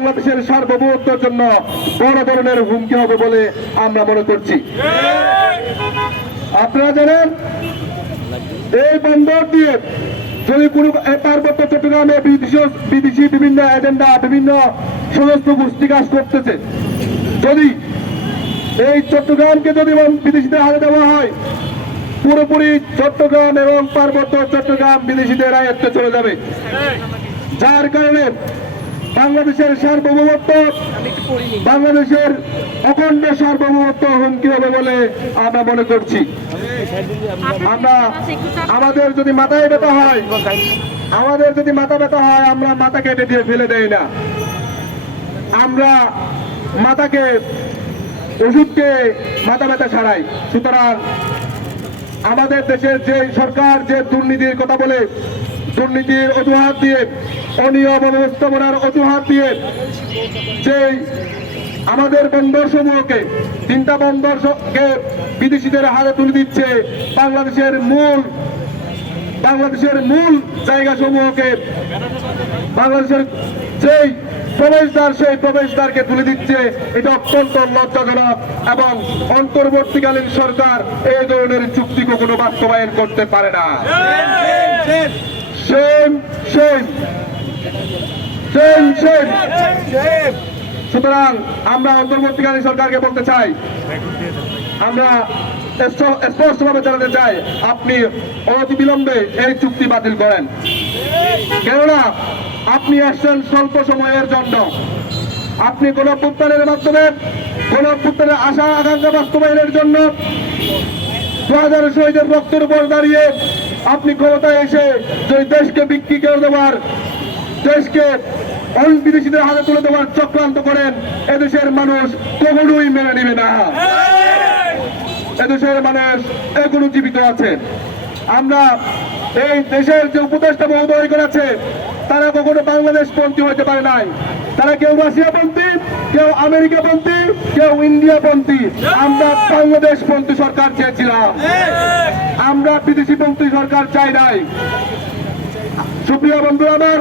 বাংলাদেশের সার্বভৌমত্বের জন্য বড় ধরনের হুমকি হবে বলে আমরা মনে করছি। আপনারা জানেন এই বন্দর দিয়ে যদি কোনো পার্বত্য চট্টগ্রামে বিদেশি বিভিন্ন এজেন্ডা বিভিন্ন সমস্ত গোষ্ঠী কাজ করতেছে, যদি এই চট্টগ্রামকে যদি বিদেশিদের হাতে দেওয়া হয়, পুরোপুরি চট্টগ্রাম এবং পার্বত্য চট্টগ্রাম বিদেশিদের আয়ত্তে চলে যাবে, যার কারণে বাংলাদেশের সার্বভৌমত্ব, বাংলাদেশের অখণ্ড সার্বভৌমত্ব হুমকি হবে বলে আমরা মনে করছি। আমাদের যদি মাথায় ব্যথা হয়, আমরা মাথা কেটে দিয়ে ফেলে দেই না, আমরা মাথাকে ওষুধকে মাথা ব্যথা ছাড়াই। সুতরাং আমাদের দেশের যে সরকার যে দুর্নীতির কথা বলে, দুর্নীতির অজুহাত দিয়ে, অনিয়ম ব্যবস্থাপনার অজুহাত দিয়ে যে আমাদের বন্দর সমূহকে, 3টা বন্দরকে বিদেশিদের হাতে তুলে দিচ্ছে, বাংলাদেশের মূল জায়গা সমূহকে, বাংলাদেশের যেই প্রবেশদ্বার সেই প্রবেশদ্বারকে তুলে দিচ্ছে, এটা অত্যন্ত লজ্জাজনক এবং অন্তর্বর্তীকালীন সরকার এই ধরনের চুক্তি কখনো বাস্তবায়ন করতে পারে না। সুতরাং আমরা অন্তর্বর্তীকালীন সরকারকে বলতে চাই, আমরা স্পষ্টভাবে জানাতে চাই, আপনি অনতিবিলম্বে এই চুক্তি বাতিল করেন। কেননা আপনি আসছেন স্বল্প সময়ের জন্য, আপনি গণঅভ্যুত্থানের মাধ্যমে গণঅভ্যুত্থানের আশা আকাঙ্ক্ষা বাস্তবায়নের জন্য 2000 শহীদের রক্তের উপর দাঁড়িয়ে আপনি ক্ষমতায় এসে যদি দেশকে বিক্রি করে দেওয়ার, দেশকে বিদেশিদের হাতে তুলে দেওয়ার চক্রান্ত করেন, এদেশের মানুষ কখনোই মেনে নেবে না। এদেশের মানুষ এখনো জীবিত আছে। আমরা এই দেশের যে উপদেষ্টা মহোদয়গণ আছে, তারা কখনো বাংলাদেশ পন্থী হতে পারে নাই। তারা কেউ রাশিয়া পন্থী, কেউ আমেরিকা পন্থী, কেউ ইন্ডিয়া পন্থী। আমরা বাংলাদেশ পন্থী সরকার চেয়েছিলাম, আমরা বিদেশি পন্থী সরকার চাই নাই। সুপ্রিয় বন্ধু আমার,